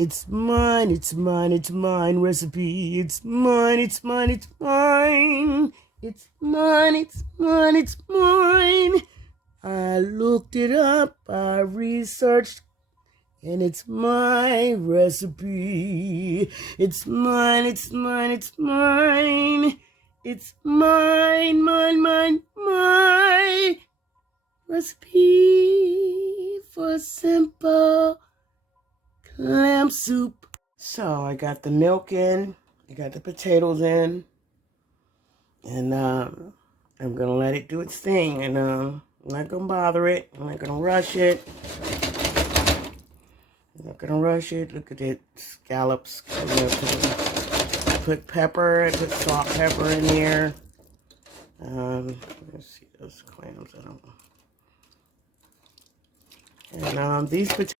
It's mine, it's mine, it's mine recipe. It's mine, it's mine, it's mine. It's mine, it's mine, it's mine. I looked it up, I researched, and it's my recipe. It's mine, it's mine, it's mine. It's mine, mine, mine, my recipe for simple clam soup. So I got the milk in, I got the potatoes in, and I'm gonna let it do its thing, and I'm not gonna bother it. I'm not gonna rush it. I'm not gonna rush it. Look at it, scallops. I'm gonna put pepper. I put salt, pepper in here. Let's see those clams. I don't know. And these potatoes.